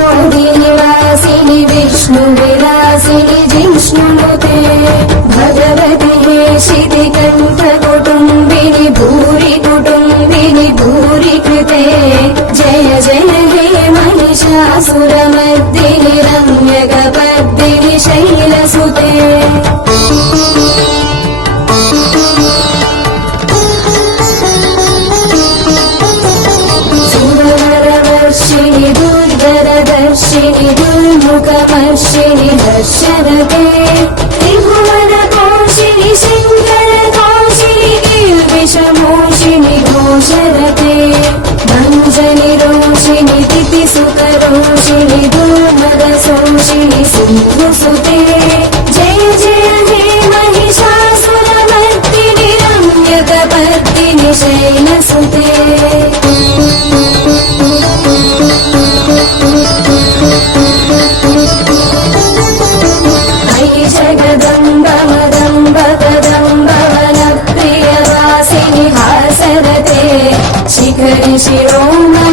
मोदिनिवासिनि विष्णुविलासिनि जिष्णुनुते भगवति हेशितिकण्ठकुटुम्बिनि भूरि कुटुम्बिनि भूरि कृते जय जय हे महिषासुरमर्दिनि रम्यकपर्दिनि शैलसुते सुरवरवर्षिणि दुर्धरदर्शिनि दुर्मुखवर्षिणि दर्शनते त्रिभुवनकोशिनि शङ्करकोशिनि कीर्तिशमोषिणि घोषरते भञ्जनि रोषिणि तिथिसुतरोषिणि दुर्मदशोषिणि सिन्धुसुते जय जय हे महिषासुरमर्दिनि रम्यकपर्दिनि शैलसुते जगदम्ब मदम्ब कदम्ब वनप्रियवासिनि हासरते शिखरि शिरोमणि